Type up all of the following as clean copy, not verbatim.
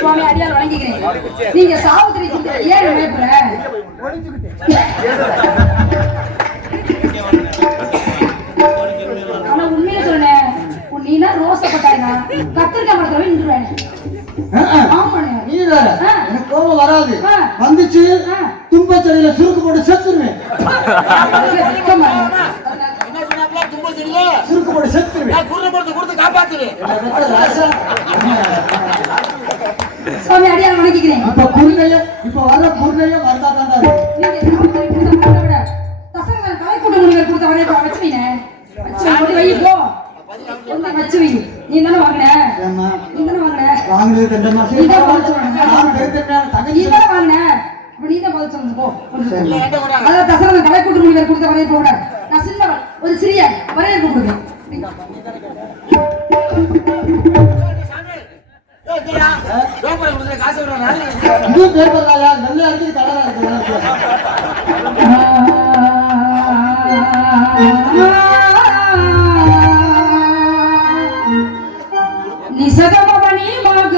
சுவாமி அடியால் வணங்குகிறேன். நீங்க சாவுத்திரி ஏன் பயப்படுற? ஆனா உண்மையில சொன்னேன், நீனா ரோசப்பட்டாயினா கத்திரிக்காய் மரத்துல போய் நின்றுவேன். நீ வேற எனக்கு கோபம் வராது. வந்துச்சு தும்பச்செடியில சுருக்கு போட்டு செத்துருவேன். சுருக்கு போட்டு செத்துருவேன். சுவாமி அடியால் வணங்குகிறேன். இப்ப வர்ற குருணையும் வந்தா தான் தசரதன் கலை கூட்ட முனிவர் கொடுத்த வரையை வச்சுவீங்க. வை போ வச்சு வை. நீ தானே வாங்கின? நீ தானே வாங்கின? வாங்கினது 2 மாசம். நீ தானே வாங்கின. நீ தான் பதில் சொல்லணும். போ. அதான் தசரதன் கலை கூட்ட முனிவர் கொடுத்த வரையை போட நான் சின்னவன் ஒரு சிறிய வரவேற்பு கொடுக்கிறேன். நிசகமணி மக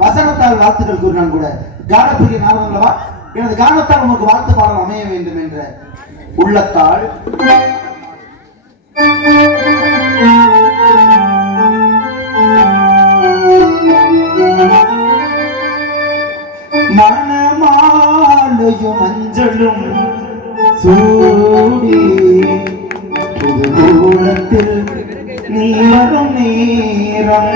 வாழ்த்துக்கள் வாழ்த்துக்கள் கூறினான் கூட கானப்பிரிய நாமம் அல்லவா? எனது கானத்தால் உமக்கு வாழ்த்து பாடம் அமைய வேண்டும் என்ற உள்ளத்தால் மனமாலையும் மஞ்சளும் சூடி புது கூடத்தில் நீ வரும் நேரம்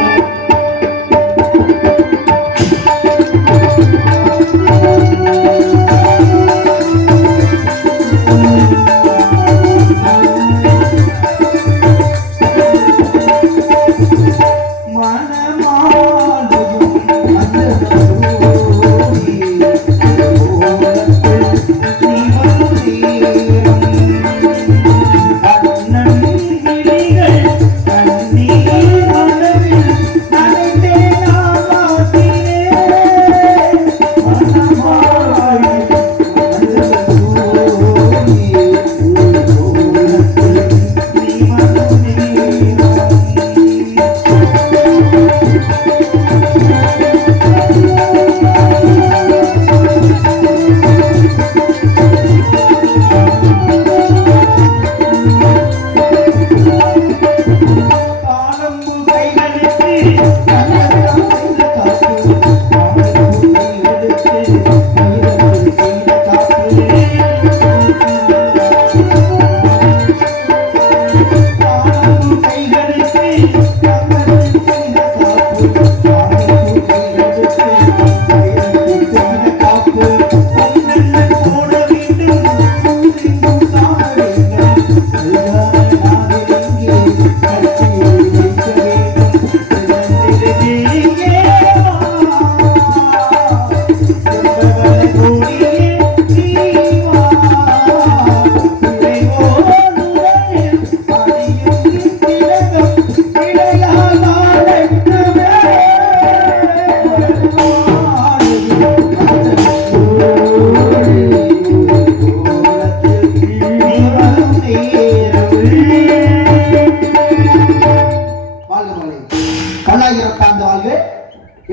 பல்லாயிரத்தாண்டு வாழ்க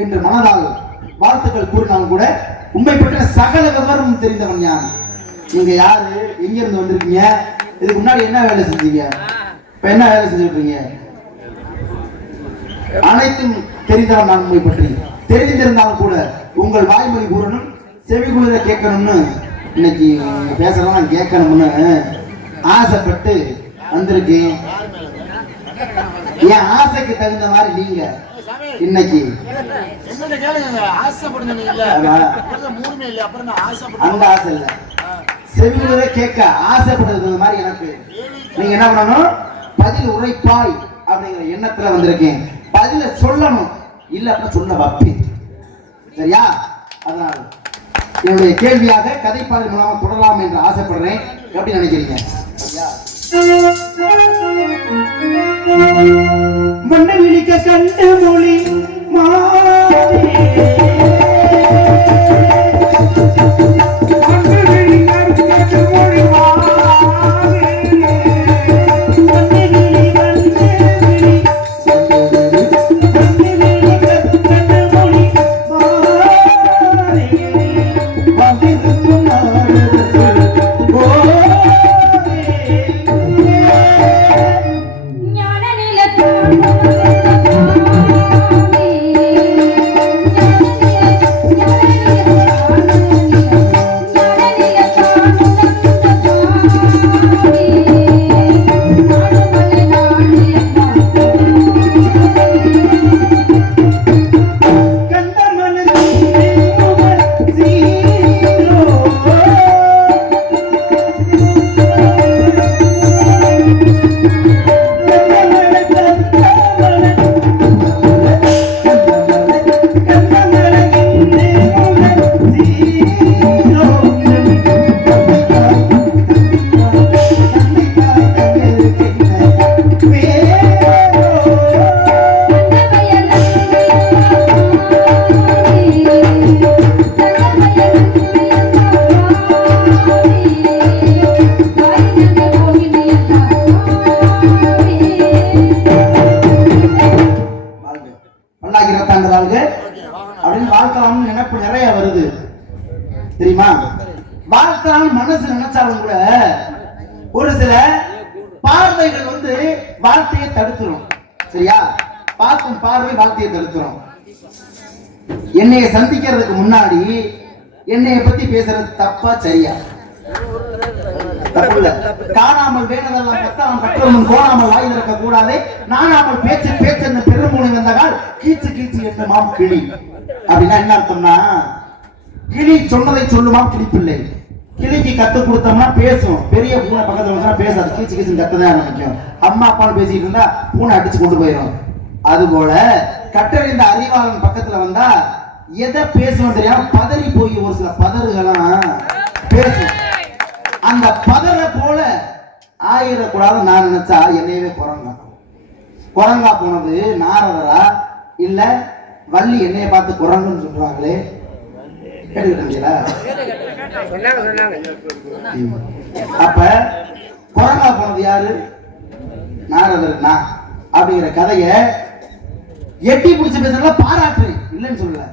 என்று மனதால் வாழ்த்துக்கள் கூறினாலும் கூட உண்மை பற்றின சகல விவரம் தெரிந்தவன் யான். நீங்க யாரு, எங்க இருந்து வந்திருக்கீங்க, இதுக்கு முன்னாடி என்ன வேலை செஞ்சீங்க, இப்ப என்ன வேலை செஞ்சுட்டு இருக்கீங்க, அனைத்தும் தெரிந்தவன் நான். உண்மை பற்றி தெரிந்திருந்தாலும் கூட உங்கள் வாய்மொழி கூறணும், செவி குளிர கேட்கணும்னு, இன்னைக்கு பேசலாம் கேட்கணும்னு ஆசைப்பட்டு வந்திருக்கேன். என் ஆசைக்கு தகுந்த மாதிரி நீங்க இன்னைக்கு அந்த ஆசை இல்ல, செவிகளே கேட்க ஆசைப்படுறது மாதிரி எனக்கு நீங்க என்ன பண்ணணும், பதில் உரைப்பாய் அப்படிங்கிற எண்ணத்துல வந்திருக்கேன். பதில சொல்லணும், இல்ல அப்படின்னா சொல்ல வைப்பேன். சரியா? அதனால என்னுடைய கேள்வியாக கதைப்பாடல் மூலமா தொடரலாம் என்று ஆசைப்படுறேன். எப்படி நினைக்கிறீங்க? மண்ணை விழிக்க கண்டு மொழி அப்படின்னு வாழ்க்கலாம் நினைப்பு நிறைய வருது தெரியுமா? வாழ்க்கலாம் மனசு நினைச்சாலும் கூட ஒரு சில பார்வைகள் வந்து வாழ்க்கையை தடுத்துரும். சரியா? பார்க்கும் பார்வை வாழ்க்கையை தடுத்துரும். என்னைய சந்திக்கிறதுக்கு முன்னாடி என்னைய பத்தி பேசுறது தப்பா சரியா? காணாமல் வேணதெல்லாம் கத்தாமல் கற்றவன் கோணாமல் வாய் திறக்க கூடாது, நானாமல் பேச்சு பேச்சு பெருமூனை வந்தகால் கீச்சு கீச்சு என்ற மாம் கிளி. அப்படின்னா என்ன அர்த்தம்னா, கிளி சொன்னதை சொல்லுமாம் கிளிப்பிள்ளை. கிளிக்கு கத்து கொடுத்தோம்னா பேசும், பெரிய பூனை பக்கத்துல வச்சா பேசாது, கீச்சு கீச்சு கத்ததான் ஆரம்பிக்கும். அம்மா அப்பான்னு பேசிட்டு இருந்தா பூனை அடிச்சு கொண்டு போயிடும். அது போல கற்றறிந்த அறிவாளன் பக்கத்துல வந்தா எதை பேசணும் தெரியாம பதறி போய் ஒரு சில பதறுகளாம் பேசும். அந்த பதற போல ஆயிடக்கூடாது நான் நினைச்சா என்னையவே குரங்கா போனது நாரதரா இல்ல வள்ளி என்னைய பார்த்து குரங்குன்னு சொல்றாங்களே, கேட்டுக்கிட்டீங்களா? அப்ப குரங்கா போனது யாரு? நாரதர்னா அப்படிங்கிற கதைய எட்டி பிடிச்ச பேசுறதுல பாராட்டு இல்லைன்னு சொல்லல,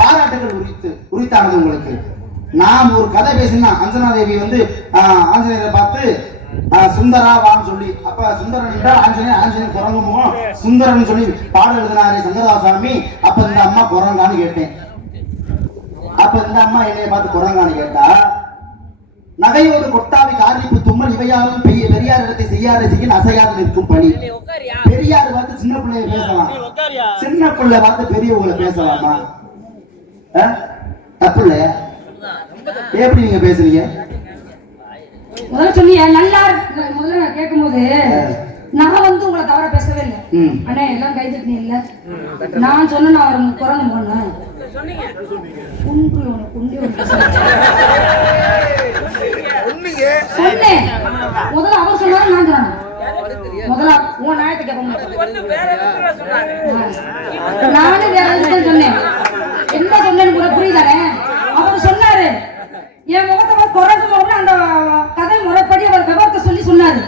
பாராட்டுகள் உரித்தானது உங்களுக்கு. நான் ஒரு கதை பேசினா அஞ்சனா தேவி வந்து ஆஞ்சநேயரை பார்த்து சுந்தரா வான்னு சொல்லி, அப்ப சுந்தரன் என்றால் ஆஞ்சநேயர், ஆஞ்சநேயர் குரங்குமோ சுந்தரன் சொல்லி பாடல் எழுதினாரே சங்கரதாசாமி. அப்ப இந்த அம்மா குரங்கான்னு கேட்டேன். அப்ப இந்த அம்மா என்னைய பார்த்து குரங்கான்னு கேட்டா, நகையோடு கொட்டாவி காரிப்பு தும்மல் இவையாலும் பெரியார் இடத்தை செய்யாத செய்ய அசையாது நிற்கும் பணி. பெரியார் பார்த்து சின்ன பிள்ளைய பேசலாம், சின்ன பிள்ளை பார்த்து பெரியவங்களை பேசலாமா? தப்பு இல்லையா? எப்படி நீங்க பேசுறீங்க? முதல்ல சொன்னீங்க நல்லா. முதல்ல கேட்கும் போது நான் வந்து உங்களை தவற பேசவே இல்லை அண்ணே, எல்லாம் கை தட்டினீங்கல்ல. நான் சொன்ன அவர் குரங்கு போனேன் சொன்னேன். முதல்ல அவர் சொன்னாரு, நான் சொன்னேன். முதல்ல உன் நாயத்தை கேட்போம். நானும் வேற எதுவும் சொன்னேன். என்ன சொன்னேன்னு கூட புரியுதானே? அவர் சொன்னாரு என் முகத்தை குறைஞ்சு போகணும். அந்த கதை முறைப்படி அவர் விவரத்தை சொல்லி சொன்னாரு.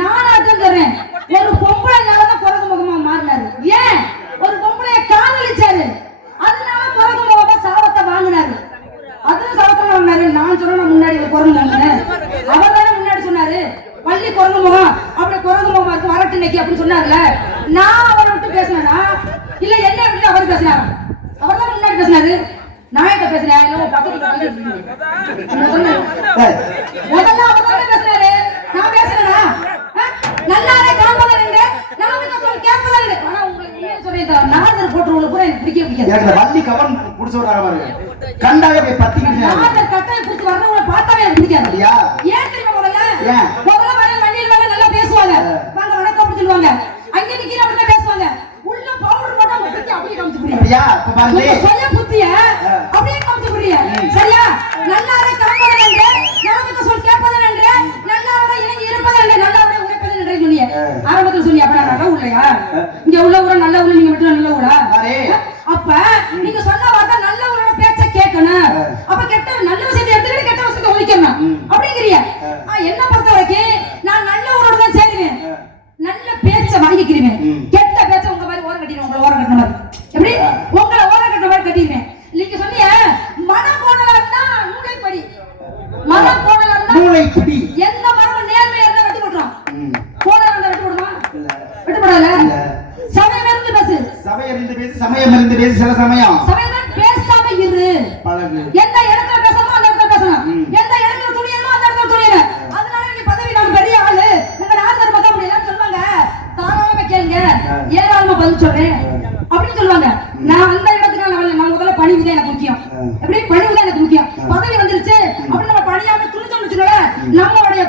நானும் அதான் சொல்றேன். ஒரு பொம்பளை தான் குறைஞ்ச முகமா மாறினாரு. ஏன்? ஒரு பொம்பளைய காதலிச்சாரு, அதனால குறைஞ்ச முகமா சாபத்தை வாங்கினாரு. அதுவும் சாபத்தை வாங்கினாரு. நான் சொன்ன முன்னாடி குறைஞ்ச அவர் தானே முன்னாடி சொன்னாரு பள்ளி குறைஞ்ச முகம் அப்படி குறைஞ்ச முகமா இருக்கு வரட்டு இன்னைக்கு அப்படின்னு சொன்னார்ல. நான் அவரை விட்டு பேசினா இல்ல என்ன விட்டு அவர் பேசினாரு? அவர் தான் முன்னாடி பேசினாரு. நான் எங்க பேசுறேன்? முதல்ல அவர் தான் பேசினாரு. நான் பேசுறேனா? நல்லாரே காண்பதன் என்று நான் சொல் கேட்பதன் என்று. ஆனா உங்களுக்கு சொல்லிட்டேன். நாதர் போட்டுறவங்க கூட எனக்கு பிடிக்கவே பிடிக்காது. எனக்கு வள்ளி கவன் புடிச்சு வராங்க பாருங்க. கண்டாவே போய் பத்திக்கிட்டு நாதர் கட்டாய புடிச்சு வரவங்கள பார்த்தாவே எனக்கு பிடிக்காது. ஏன் தெரியுமா? முதல்ல வர வண்டியில வர நல்லா பேசுவாங்க. வாங்க வணக்கம் அப்படி சொல்லுவாங்க. அங்க நிக்கிற அப்படியே பேசுவாங்க. உள்ள பவுடர் போட்டா முட்டி அப்படியே காமிச்சு புரியா? இப்ப பாருங்க சொல்ல புத்திய அப்படியே காமிச்சு புரியா? சரியா? நல்லாரே காண்பதன் என்று நாமக்கு சொல் கேட்பதன் என்று நல்லாரே இணங்கி இருப்பதன் என்று நல்லாரே உரைப்பதன் என்று சொன்னீங்க. ஆரம்பத்துல சொன்னீங்க. அப்ப நான் நல்ல உள்ளையா? இங்க உள்ள ஊர நல்ல உள்ள நீங்க மட்டும் நல்ல ஊரா? அப்ப நீங்க சொன்ன வார்த்தை நல்ல ஊரோட பேச்ச கேட்கணும். அப்ப கெட்ட நல்ல விஷயத்தை எடுத்துக்கிட்டு கெட்ட விஷயத்தை ஒழிக்கணும் அப்படிங்கறிய. என்ன பொறுத்த வரைக்கும் நான் நல்ல ஊரோட தான் சேருவேன். நல்ல பேச்ச வாங்கிக்கிறேன். கெட்ட பேச்ச உங்க மாதிரி ஓரம் கட்டிடுவேன். உங்களை ஓரம் கட்டின மாதிரி எப்படி உங்களை ஓரம் கட்டின மாதிரி கட்டிடுவேன். நீங்க சொன்னீங்க மனம் போனலாம்னா நூலை படி. மனம் போனலாம்னா நூலை படி. எந்த மரம் நேர்மையா இருந்தா வெட்டி போடுறோம். போனலா இருந்தா வெட்டி போடுமா? வெட்டி போடல. சமயம் இருந்து பேசு. சமயம் இருந்து பேசு. சமயம் இருந்து பேசு. சில சமயம் சமயம் பேசாம இரு. பழகு. எந்த இடத்துல பேசணுமோ அந்த இடத்துல பேசணும். எந்த இடத்துல துணியணுமோ அந்த இடத்துல துணியணும். அதனால நீ பதவி நான் பெரிய ஆளு நீங்க நாதர் மகா அப்படி எல்லாம் சொல்வாங்க. தாராளமா கேளுங்க. ஏராளமா பதில் சொல்றேன் அப்படின்னு சொல்லுவாங்க. நான் அந்த இடத்துக்கு நான் முதல்ல பணிவு தான் எனக்கு முக்கியம். எப்படி பணிவு தான் எனக்கு முக்கியம். பதவி வந்துருச்சு அப்படி நம்ம பணியாம துணிச்சோம்னு நம்மளுடைய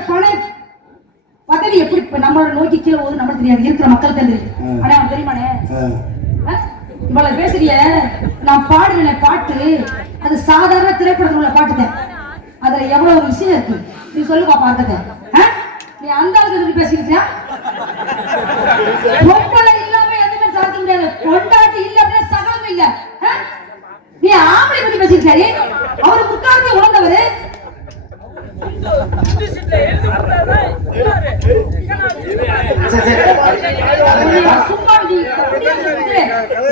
பதவி எப்படி நம்மளோட நோக்கி கீழே போகுது நம்மளுக்கு தெரியாது. இருக்கிற மக்கள் தெரியும். ஆனா அவன் தெரியுமானே இவ்வளவு பேசுறிய நான் பாடுறேன் பாட்டு அது சாதாரண திரைப்படத்தில் உள்ள பாட்டுதான். அதுல எவ்வளவு விஷயம் இருக்கு நீ சொல்லு பாப்பா. அந்த நீ அந்த அளவுக்கு பேசிக்கிட்டியா? பொம்பளை இல்லாம எதுவுமே சாதிக்க முடியாது. கொண்டாட்டி இல்ல அப்படின்னா சகலம் இல்ல. நீ ஆம்பளை பத்தி பேசிக்கிட்டாரு. அவரு முக்காலத்தை உணர்ந்தவரு.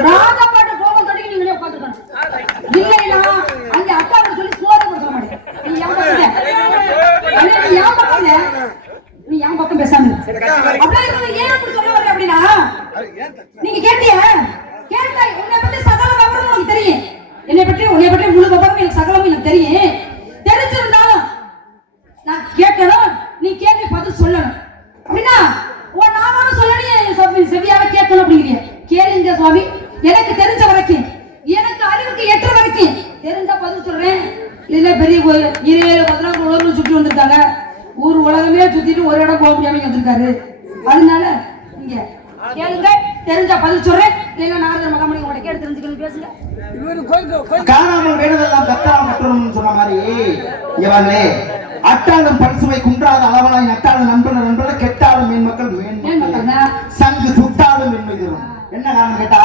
ராஜபாட்டு போகும் தொடங்கி நீங்களே உட்காந்துக்கணும். இல்லைன்னா அங்க அக்காவை சொல்லி சோறு கொடுக்க மாட்டேன். நீ ஏன் பக்கம் பேசாம ஏன் அப்படி சொல்ல வர அப்படின்னா நீங்க கேட்டிய கேட்ட உன்னை பத்தி சகல விவரம் உனக்கு தெரியும். என்னை பற்றி உன்னை பற்றி முழு விவரம் எனக்கு சகலம் எனக்கு தெரியும். தெரிஞ்சிருந்தாலும் நான் கேட்கணும். நீ கேள்வி பதில் சொல்லணும். அப்படின்னா உன் நானும் சொல்லணும். செவியாவே கேட்கணும் அப்படிங்கிறீங்க. கேளுங்க சுவாமி. எனக்கு தெரிஞ்ச வரைக்கும் எனக்கு அறிவுக்கு எட்டு வரைக்கும் தெரிஞ்ச பதில் சொல்றேன். இல்ல பெரிய 17 உலகம் சுற்றி வந்திருக்காங்க. ஊர் உலகமே சுத்திட்டு ஒரு இடம் போக முடியாம வந்திருக்காரு. அதனால இங்க கேளுங்க. தெரிஞ்ச பதில் சொல்றேன். இல்லைன்னா நாரதர் மகாமணி உங்களை கேட்டு தெரிஞ்சுக்கணும். பேசுங்க. காணாமல் வேணுதெல்லாம் கத்தாமல் மற்றொன்னு சொன்ன மாதிரி இவங்களே அட்டாளம் பல்சுவை குன்றாத அளவனாய் நட்டாளும் நண்பன நண்பன கெட்டாலும் மீன் மக்கள் சங்கு சுட்டாலும் மென்மை தரும். என்ன காரணம் கேட்டா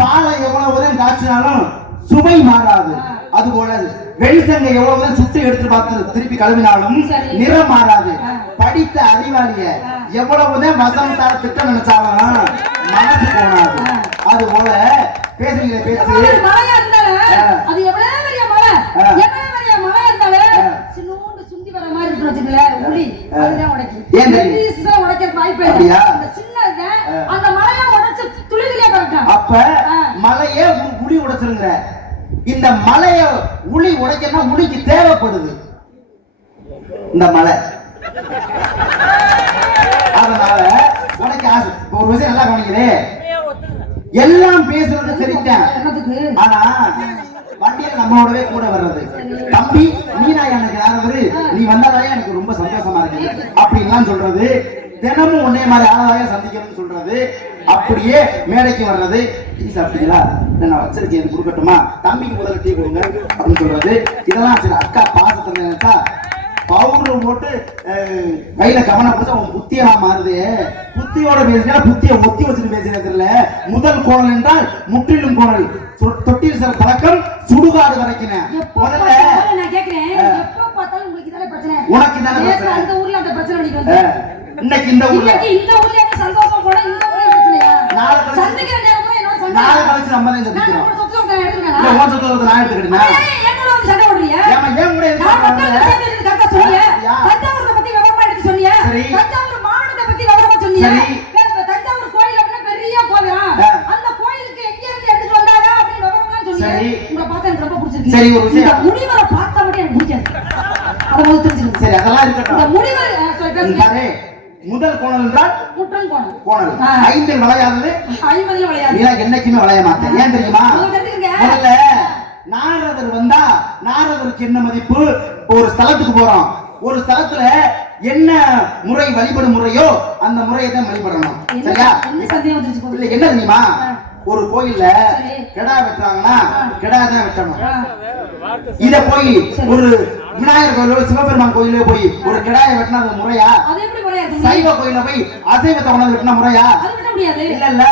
பாலை எவ்வளவுதான் காய்ச்சினாலும் சுவை மாறாது. அது போல வெளிச்சங்க எவ்வளவுதான் சுட்டு எடுத்து பார்த்து திருப்பி கழுவினாலும் நிறம் மாறாது. படித்த அறிவாளிய எவ்வளவுதான் வசனத்தால திட்டம் நினைச்சாலும் மனசு போனாது. அது போல பேசுறீங்க பேசு மழையா இருந்தாலும் அது எவ்வளவு பெரிய மழை எவ்வளவு பெரிய மழை இருந்தாலும் சின்னோண்டு சுண்டி வர மாதிரி இருக்கு வச்சுக்கல உளி அதுதான் உடைக்கும். உடைக்கிற வாய்ப்பு இல்ல. அந்த சின்னது அந்த மழையை உடைச்சு துளிகளே பறக்கும். அப்ப மலையே உளி உடைச்சிருங்க. இந்த மலைய உளி உடைக்கனா உளிக்கு தேவைப்படுது இந்த மலை. அதனால உனக்கு ஆசை. ஒரு விஷயம் நல்லா கவனிக்கிறேன். எல்லாம் பேசுறது சரிதான். ஆனா வண்டியில நம்மளோடவே கூட வர்றது தம்பி நீனா எனக்கு யாராவது நீ வந்தாலே எனக்கு ரொம்ப சந்தோஷமா இருக்கு அப்படின்லாம் சொல்றது. தினமும் உன்னை மாதிரி ஆளாக சந்திக்கணும்னு சொல்றது. அப்படியே மேடைக்கு வர்றது. டீ சாப்பிட்டீங்களா? நான் வச்சிருக்கேன் கொடுக்கட்டுமா? தம்பிக்கு முதல்ல டீ கொடுங்க அப்படின்னு சொல்றது. இதெல்லாம் சரி அக்கா பாசத்தை நினைச்சா பவுடர் போட்டு கையில கவனம் போட்டு அவன் புத்தியா மாறுது. புத்தியோட பேசுனா புத்தியை ஒத்தி வச்சுட்டு பேசுறதுல முதல் கோணல் என்றால் முற்றிலும் கோணல். தொட்டில் சில பழக்கம் சுடுகாடு வரைக்கும். முதல்ல நான் கேக்குறேன், எப்ப பார்த்தாலும் உங்களுக்கு தானே பிரச்சனை. உனக்கு தானே பிரச்சனை. அந்த ஊர்ல அந்த பிரச்சனை அடிக்கு வந்து இன்னைக்கு இந்த ஊர்ல சந்தோஷம் போட இந்த ஊர்ல பிரச்சனையா? சந்திக்கிற நேரம் கூட என்னோட சண்டை. நாளை கழிச்சு நம்ம தான் சந்திக்கிறோம். நான் சொத்து நான் எடுத்துக்கறேன். இல்ல உன் சொத்து நான் எடுத்துக்கிட்டேனா? என்னோட வந்து சண்டை போடுறியா? ஏமா ஏன் கூட நான் பக்கத்துல கரெக்டா சொன்னியா? தஞ்சாவூரை பத்தி விவரமா எடுத்து சொன்னியா? தஞ்சாவூர் மாவட்டத்தை பத்தி விவரமா சொன்னியா? தஞ்சாவூர் கோயில் அப்படின்னா பெரிய கோவில். அந்த கோயிலுக்கு எங்க இருந்து எடுத்துட்டு வந்தாங்க அப்படி விவரமா சொன்னியா? உங்களை பார்த்தா எனக்கு ரொம்ப பிடிச்சிருக்கு. சரி ஒரு விஷயம். முனிவரை பார்த்தா மட்டும் எனக்கு பிடிக்காது. அத முதல்ல தெரிஞ்சுக்கணும். சரி அதெல்லாம் இருக்கட்டும். இந்த முனிவர் பாரு முதல் கோணல் என்றால் முற்றல் கோணல். கோணல். ஐந்தில் வளையாதது 50ல் வளையாது. நீ என்னைக்குமே வளைய மாட்டேன். ஏன் தெரியுமா? முதல்ல நாரதர் வந்தா நாரதருக்கு என்ன மதிப்பு? ஒரு ஸ்தலத்துக்கு போறோம். ஒரு ஸ்தலத்துல என்ன முறை வழிபடும் முறையோ அந்த முறையை தான் வழிபடணும். சரியா? இல்ல என்ன தெரியுமா? ஒரு கோயில்ல கிடா வெட்டுறாங்கன்னா கிடா தான் வெட்டணும். இத போய் ஒரு விநாயகர் கோயிலோ சிவபெருமான் கோயிலே போய் ஒரு கிடாயை வெட்டினா அது முறையா? சைவ கோயில போய் அசைவத்தை கொண்டாந்து வெட்டினா முறையா? இல்ல இல்ல.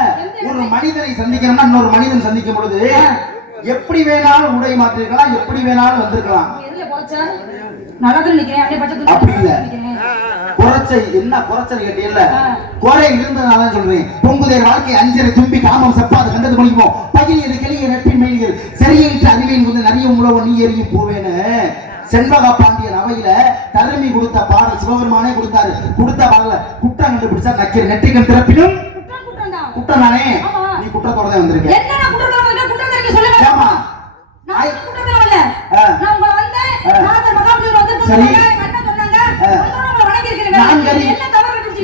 ஒரு மனிதனை சந்திக்கணும்னா இன்னொரு மனிதன் சந்திக்கும் பொழுது எப்படி வேணாலும் உடை மாற்றிருக்கலாம், எப்படி வேணாலும் வந்திருக்கலாம். அப்படி இல்ல. குறைச்சை என்ன குறைச்சல் கேட்டீங்கல்ல? குறை இருந்ததுனால சொல்றேன். பொங்குதேர் வாழ்க்கை அஞ்சரை தும்பி காமம் செப்பாது கண்டது மணிக்குமோ பகிரியது கிளிய நட்பின் மெய்கள் சரியைட்டு அறிவின் வந்து நிறைய உழவு நீ எறியும் போவேன்னு செண்பகா பாண்டியன் அவையில தருமி கொடுத்த பாடல் சிவபெருமானே கொடுத்தாரு. கொடுத்த பாடல குற்றம் கண்டுபிடிச்சா நக்கீர் நெற்றிகள் திறப்பினும் குற்றம் தானே. நீ குற்றத்தோட தான் வந்திருக்க.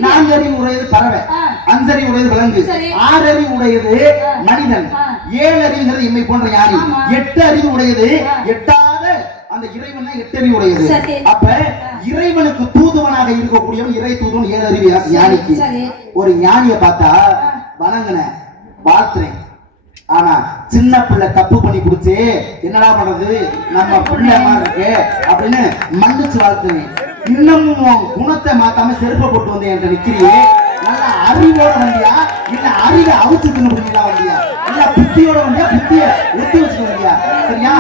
நான்கறி உடையது பறவை, அஞ்சறி உடையது விலங்கு, ஆறறி உடையது மனிதன், 7 அறிவுங்கிறது எம்மை போன்ற யானை, 8 அறிவு உடையது எட்டாத அந்த இறைவன் 8 அறிவு உடையது. அப்ப இறைவனுக்கு தூதுவனாக இருக்கக்கூடியவன் இறை தூதுவன் 7 அறிவு ஞானிக்கு. ஒரு ஞானியை பார்த்தா வணங்கின வாழ்த்துறேன். ஆனா சின்ன பிள்ளை தப்பு பண்ணி குடிச்சு என்னடா பண்றது நம்ம பிள்ளை மாதிரி இருக்கு அப்படின்னு மன்னிச்சு வாழ்த்துவேன். இன்னமும் குணத்தை மாத்தாம செருப்பை போட்டு வந்து என்கிட்ட நிக்கிறியே, நல்ல அறிவோட வண்டியா இல்ல அறிவை அவிச்சு தின்னு வண்டியா இல்ல புத்தியோட வண்டியா புத்திய ஒத்தி வச்சுக்க வண்டியா? சரியா?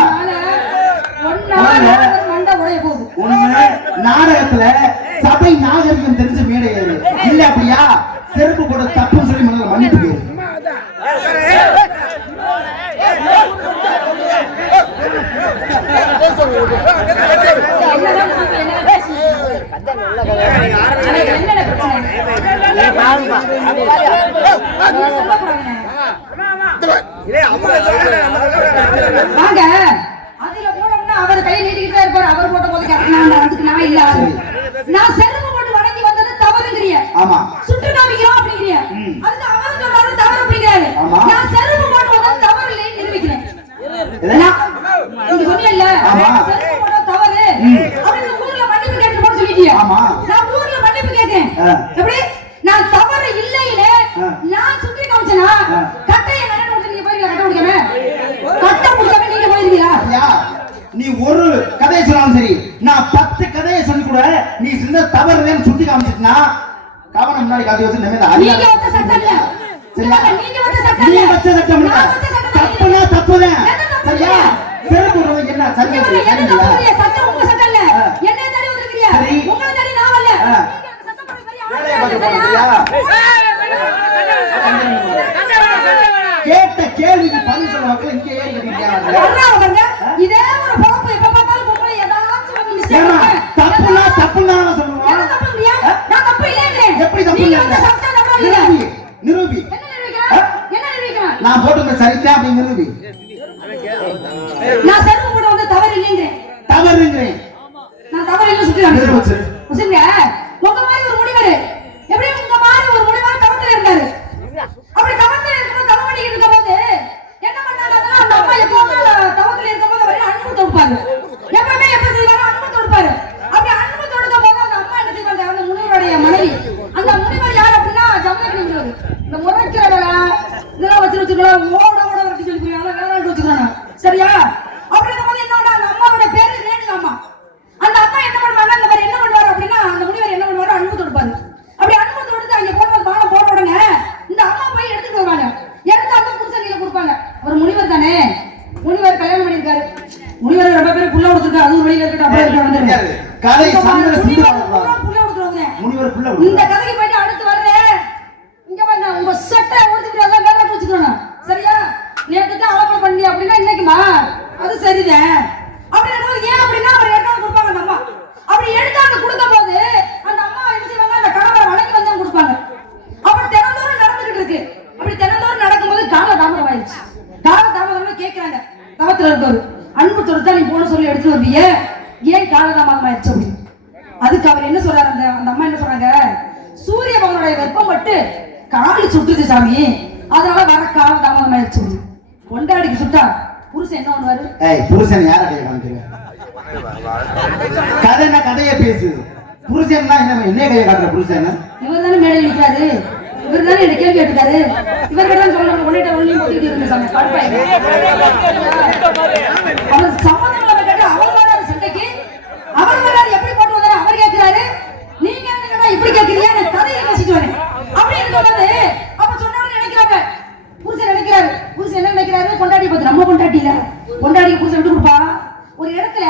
ஒண்ணு நாடகத்துல சபை நாகரிகம் தெரிஞ்ச மேடை ஏறு, இல்ல அப்படியா செருப்பு போட தப்புன்னு சொல்லி மன்னிப்பு கேளு. அவர் கை நீட்டிக்கிட்டே இருப்பாரு. அவர் போட்ட போது அதுக்கு நான் இல்ல. நான் செருப்பு போட்டு வணங்கி வந்தது தவறுங்கிறிய, சுட்டு காமிக்கிறோம் அப்படிங்கிறிய, அதுக்கு அவர் சொல்றாரு தவறு அப்படிங்கிறாரு. நான் செருப்பு போட்டு வந்தது தவறு இல்லைன்னு நிரூபிக்கிறேன். நீங்க சொன்னீங்கல்ல செருப்பு போட்ட தவறு அப்படின்னு ஊர்ல மன்னிப்பு கேட்டு போட்டு சொல்லிட்டீங்க. நான் ஊர்ல மன்னிப்பு கேட்கிறேன். எப்படி நான் தவறு இல்லைன்னு நான் சுட்டி காமிச்சனா கட்டையை நரண்டு விட்டு நீங்க போயிருக்கீங்க. கட்ட முடியாம கட்ட முடியாம நீங்க போயிருக்கீங்களா? நீ ஒரு கதையை சொன்னாலும் சரி, நான் 10 கதையை சொல்லி கூட நீ செஞ்ச தவறுன்னு சுட்டி காமிச்சிட்டா கவனம் முன்னாடி காட்டி வச்சு நம்ம நீங்க வச்ச சட்டம் இல்ல. நீங்க வச்ச சட்டம் இல்ல. நீ வச்ச சட்டம் இல்ல. தப்புனா தப்புதான். சரியா? செருப்பு என்ன சரியா? சட்டம் உங்க சட்டம் இல்ல. என்ன தேடி வந்திருக்கீங்க? உங்களை தேடி நான் வரல. நீங்க சட்டம் பண்ண மாதிரி கேட்ட கேள்விக்கு பதில் சொல்ல மக்கள் இங்க ஏறி கட்டிட்டாங்க. இதே ஒரு பொறுப்பு எப்ப பார்த்தாலும் உங்களை ஏதாச்சும் வந்து மிஸ்டேக் தப்புனா தப்புனா சொல்லுவாங்க. என்ன தப்புங்கறியா? நான் தப்பு இல்லைங்கறேன். எப்படி தப்பு இல்ல? நீங்க சட்டம் தப்பு இல்ல. நிரூபி. என்ன நிரூபிக்கிறேன்? என்ன நிரூபிக்கிறேன்? நான் போட்டுங்க சரிதா அப்படி நிரூபி. நான் செருப்பு போட்டு வந்து தவறு இல்லைங்கறேன். தவறுங்கறேன். நான் தவறு இல்ல சொல்றேன். நிரூபிச்சு. உங்க மாதிரி ஒரு முடிவரு எப்படி உங்க மாதிரி ஒரு முடிவரு தவத்துல இருந்தாரு. அப்படி தவத்துல இருக்கும்போது தவ பண்ணிட்டு இருக்கும்போது என்ன பண்ணாங்கன்னா அந்த அம்மா எப்பவுமே தவத்துல இருக்கும்போது அவரே அன்பு தொடுப்பாரு. எப்பவுமே எப்ப செய்வாரோ அன்பு தொடுப்பாரு. அப்படி அன்பு தொடுக்கும் போது அந்த அம்மா என்ன செய்வாங்க? அந்த முனிவருடைய மனைவி. அந்த முனிவர் யார் அப்படின்னா ஜமதகிரி முனிவர். இந்த முறைக்கிறவள இதெல்லாம் வச்சிருக்கலாம் ஓட ஓட வரட்டி சொல்லிக்கிறாங்க. வேற ஆள் வச்சுக்கிறாங்க. சரியா? அப்படி இருக்கும்போது என்னோட அந்த அம்மாவோட பேரு ரேணுகா அம்மா. அந்த அம்மா என்ன பண்ணுவாங்க? அந்த மாதிரி வெளியில இருக்கட்டும் அப்படியே இருக்க வந்துருங்க கதை சந்திர முனிவர் புள்ள இந்த கதைக்கு போயிட்டு அடுத்து வர்றேன் இங்க பாருங்க உங்க சட்டை உடுத்திட்டு அதான் வேற வச்சுக்கணும் சரியா நேத்து தான் அலப்பற பண்ணி அப்படினா இன்னைக்குமா அது சரிதான் அப்படி நடந்து ஏன் அப்படினா அவர் எடுத்து கொடுப்பாங்க அம்மா அப்படி எடுத்து கொடுக்கும்போது அந்த அம்மா என்ன செய்வாங்க அந்த கணவரை வணங்கி வந்து கொடுப்பாங்க அப்படி தினந்தோறும் நடந்துட்டு இருக்கு அப்படி தினந்தோறும் நடக்கும்போது கால தாமதம் ஆயிடுச்சு கால தாமதம்னு கேக்குறாங்க தவத்துல இருக்கவர் அன்பு தொடுத்தா நீ போன சொல்லி எடுத்து வருவீங்க ஏன் கால தாமதம் ஆயிடுச்சு அப்படின்னு அதுக்கு அவர் என்ன சொல்றாரு அந்த அம்மா என்ன சொல்றாங்க சூரிய பகவானுடைய வெப்பம் பட்டு காலி சுட்டுது சாமி அதனால வர கால தாமதம் ஆயிடுச்சு கொண்டாடிக்கு சுட்டா புருஷன் என்ன பண்ணுவாரு புருஷன் யார கையை காமிக்கிறேன் கதைனா கதையை பேசு புருஷன்னா என்ன கையை காட்டுற புருஷன் இவர் தானே மேடையில் நிற்கிறாரு இவர் தானே என்ன கேள்வி கேட்டுக்காரு இவர்கிட்ட தான் சொல்லணும் ஒன்னிட்ட ஒன்னையும் போட்டுக்கிட்டு இருந்த சாமி கடுப்பாய் அவர் சம்மந்தங்களை கேட்டு அவர் வராது சண்டைக்கு அவர் வராது எப்படி போட்டு வந்தாரு அவர் கேட்கிறாரு நீங்க என்ன இப்படி கேட்கிறீங்க நான் கதையை பேசிட்டு வரேன் அப்படின்னு சொன்னது அப்ப சொன்னாலும் நினைக்கிறாங்க புருஷன் நினைக்கிறாரு புருஷன் என்ன நினைக்கிறாரு கொண்டாடி பார்த்து நம்ம கொண்டாடி இல்ல கொண்டாடி புருஷன் விட்டு கொடுப்பா ஒரு இடத்துல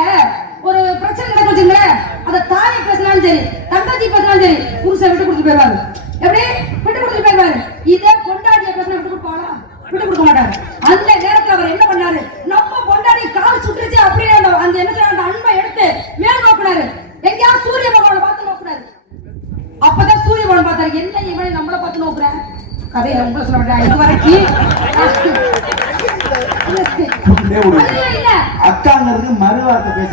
ஒரு பிரச்சனை நடக்க வச்சுங்களேன் அந்த தாயை பேசினாலும் சரி தங்கச்சி பேசினாலும் சரி புருஷன் விட்டு கொடுத்து போயிடுவாரு எப்படி விட்டு கொடுத்து போயிடுவாரு இதே கொண்டாடிய பேசினா விட்டு கொடுப்பாளா விட்டு கொடுக்க மாட்டாரு அந்த நேரத்துல அவர் என்ன பண்ணாரு நம்ம கொண்டாடி கால் சுட்டுச்சு அப்படின்னு அந்த என்ன செய்ய அந்த அன்பை எடுத்து மேல் நோக்கினாரு எங்கேயாவது சூரிய பகவானை பார்த்து நோக்கினாரு அப்பதான் சூரிய பகவான் பார்த்தாரு என்ன இவனை நம்மளை பார்த்து நோக்குறேன் கதையில உங்களை சொல்ல மாட்டேன் இது வரைக்கும் அக்காங்கிறது மறுவார்த்தை பேச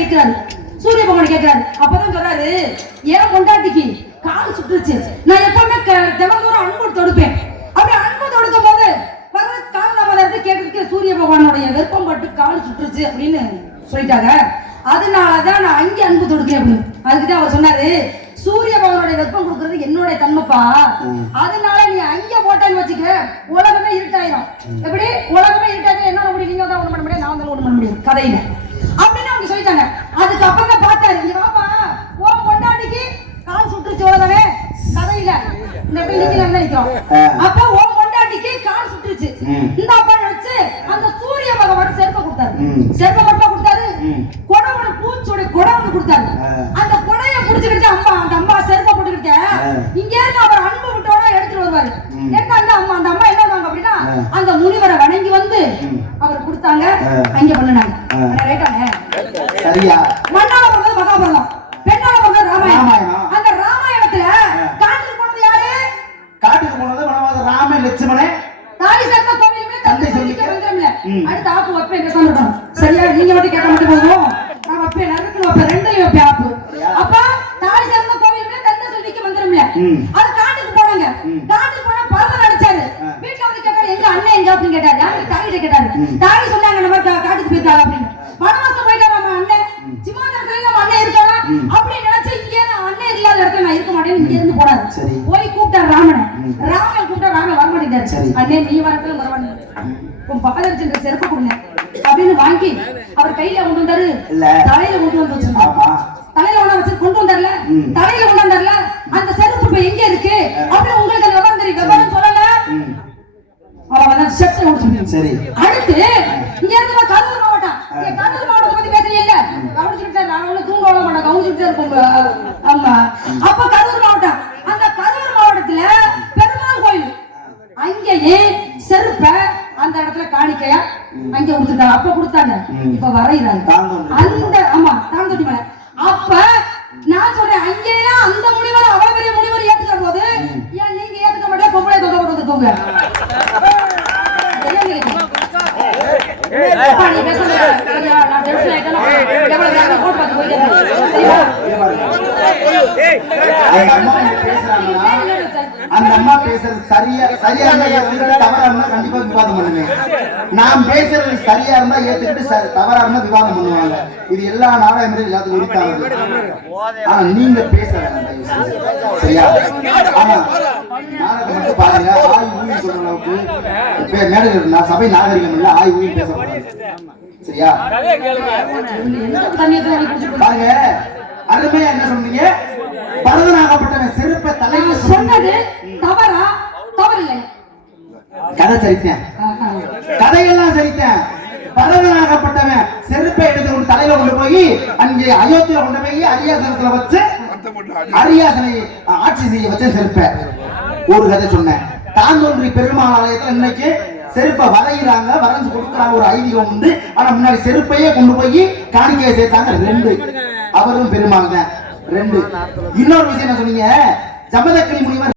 கேட்கிறாரு சூரிய பகவான் கேட்கிறாரு அப்பதான் சொல்றாரு ஏன் கொண்டாட்டிக்கு கால் சுட்டுச்சு நான் எப்பவுமே தினந்தோறும் அன்பு தொடுப்பேன் அப்படி அன்பு தொடுக்கும் போது வர கால் நம்ம கேட்க சூரிய பகவானுடைய வெப்பம் பட்டு கால் சுட்டுருச்சு அப்படின்னு சொல்லிட்டாங்க அதனாலதான் நான் அங்கே அன்பு தொடுக்கிறேன் அப்படின்னு அதுக்குதான் அவர் சொன்னாரு சூரிய பகவானுடைய வெப்பம் கொடுக்கறது என்னுடைய தன்மைப்பா அதனால நீ அங்க போட்டேன்னு வச்சுக்க உலகமே இருட்டாயிரும் எப்படி உலகமே இருட்டாயிரும் என்ன முடியும் நீங்க தான் ஒண்ணு பண்ண முடியாது நான் வந்து ஒண்ணு பண்ண முடியும் கதையில அப்படின்னு அவங்க சொல்லிட்டாங்க அதுக்கப்புறம் தான் பார்த்தாரு இங்க வாப்பா ஓ கொண்டாடிக்கு கால் சுட்டுச்சு உலகமே கதையில இந்த பிள்ளைங்க வந்து நிக்கிறோம் அப்ப ஓ கொண்டாடிக்கு கால் சுட்டுச்சு இந்த அப்பா வச்சு அந்த சூரிய பகவான் செருப்பை கொடுத்தாரு செருப்பை மட்டும் கொடுத்தாரு கொடவன பூச்சோட கொடவன கொடுத்தாரு அந்த கொடைய புடிச்சுக்கிட்டு அம்மா அந்த அம்மா செருப்பை போட்டுக்கிட்டு இங்க இருந்து அவர் அன்பு விட்டோட எடுத்துட்டு வருவாரு என்ன அந்த அம்மா என்ன பண்ணுவாங்க அப்படின்னா அந்த முனிவரை வணங்கி வந்து அவர் கொடுத்தாங்க அங்க பண்ணுனாங்க ரைட்டானே சரியா மண்ணால பிறந்தது மகாபாரதம் பெண்ணால பிறந்தது ராமாயணம் அந்த ராமாயணத்துல காட்டுக்கு போனது யாரு காட்டுக்கு போனது வனவாச ராமன் லட்சுமணே தாலி சத்த கோவிலுமே தந்தை சொல்லிக்க வந்துறோம்ல அடுத்து ஆப்பு வைப்பேன் பேச மாட்டோம் சரியா நீங்க மட்டும் கேட்க மட்டும் போதும் நான் வைப்பேன் நறுக்கு வைப்பேன் ரெண்டையும் வைப்பேன் ஆப்பு அப்ப தாலி சத்த கோவிலுமே தந்தை சொல்லிக்க வந்துறோம்ல அது காட்டுக்கு போனாங்க காட்டுக்கு போனா பரவ நடிச்சாரு வீட்ல வந்து கேட்டாரு எங்க அண்ணன் எங்க அப்படின்னு கேட்டாரு யாரு தாயிட்ட கேட்டாரு தாய் சொன்னாங்க நம்ம காட்டுக்கு போயிட்டாங்க அப்படின்னு வனவாசம் போயிட்டாரு நம்ம அண்ணன் சிவாஜி நம்ம அண்ணன் இருக்காரா அப்படி நினைச்சு இங்க அண்ணன் இல்லாத இடத்துல நான் இருக்க மாட்டேன்னு இங்க இருந்து போனாரு போய் கூப்பிட்டாரு ராமன் கூப்பிட்டா ராமன் வர மாட்டேங்கிறாரு அண்ணே நீ வரத்துல வரவானு உன் பக்கத்துல வச்சிருக்க செருப்பு கொடுங்க அப்படின்னு வாங்கி அவர் கையில கொண்டு வந்தாரு தலையில கொண்டு வந்து வச்சிருந்தாங்க தலையில கொண்டு வந்தார்ல தலையில கொண்டு வந்தார்ல அந்த செருப்பு இப்ப எங்க இருக்கு அப்படின்னு உங்களுக்கு அந்த விவரம் தெரியும் விவரம் சொல்லல அவன் செட்டு முடிச்சு சரி அடுத்து இங்க இருந்து கரூர் மாவட்டம் கரூர் மாவட்டத்தை பத்தி பேசுறீங்க கவனிச்சுட்டு அவனுக்கு தூங்க விட மாட்டான் கவனிச்சுட்டு இருக்கும் ஆமா அப்ப கரூர் மாவட்டம் அந்த கரூர் மாவட்டத்துல பெருமாள் கோயில் அங்கேயே செருப்ப அந்த இடத்துல காணிக்கையா அங்க கொடுத்துட்டாங்க அப்ப கொடுத்தாங்க இப்ப வரையிறாங்க அந்த ஆமா தாந்தோட்டி மலை அப்ப நான் சொல்றேன் அங்கேயெல்லாம் அந்த முனிவர் அவ்வளவு பெரிய முனிவர் ஏத்துக்கிற போது ஏன் நீங்க ஏத்துக்க மாட்டே பொம்பளை தொகை போட்டு வந்துருக்கோங்க அந்த அம்மா பேசுறது சரியா இருந்தா ஏத்துக்கிட்டு தவறா இருந்தா கண்டிப்பா விவாதம் பண்ணுவேன். நான் பேசுறது சரியா இருந்தா ஏத்துக்கிட்டு தவறா இருந்தா விவாதம் பண்ணுவாங்க. இது எல்லா நாடகமும் எல்லாத்துக்கும் இருக்காங்க. ஆனா நீங்க பேச வேண்டாம் சரியா? ஆனா நாடகம் மட்டும் பாருங்க. ஆய் ஊழி சொல்ற அளவுக்கு மேடையில் நான் சபை நாகரிகம் இல்ல, ஆய் ஊழி பேசக்கூடாது சரியா? பாருங்க அருமையா என்ன சொன்னீங்க? பரதனாகப்பட்டவன் செருப்பை தலையில சொன்னது தவறா? தவறில்லை. கதை சரித்தேன், கதையெல்லாம் சரித்தேன். பரதனாகப்பட்டவன் செருப்பை எடுத்து கொண்டு தலையில கொண்டு போய் அங்கே அயோத்தியில கொண்டு போய் அரியாசனத்துல வச்சு அரியாசனை ஆட்சி செய்ய வச்ச செருப்பை ஒரு கதை சொன்னேன். தாந்தோன்றி பெருமாள் ஆலயத்துல இன்னைக்கு செருப்பை வரைகிறாங்க, வரைஞ்சு கொடுக்குறாங்க, ஒரு ஐதீகம் உண்டு. ஆனா முன்னாடி செருப்பையே கொண்டு போய் காணிக்கையை சேர்த்தாங்க. 2 அவரும் பெருமாள் தான் 2. இன்னொரு விஷயம் என்ன சொன்னீங்க? ஜமதக்கினி முனிவர்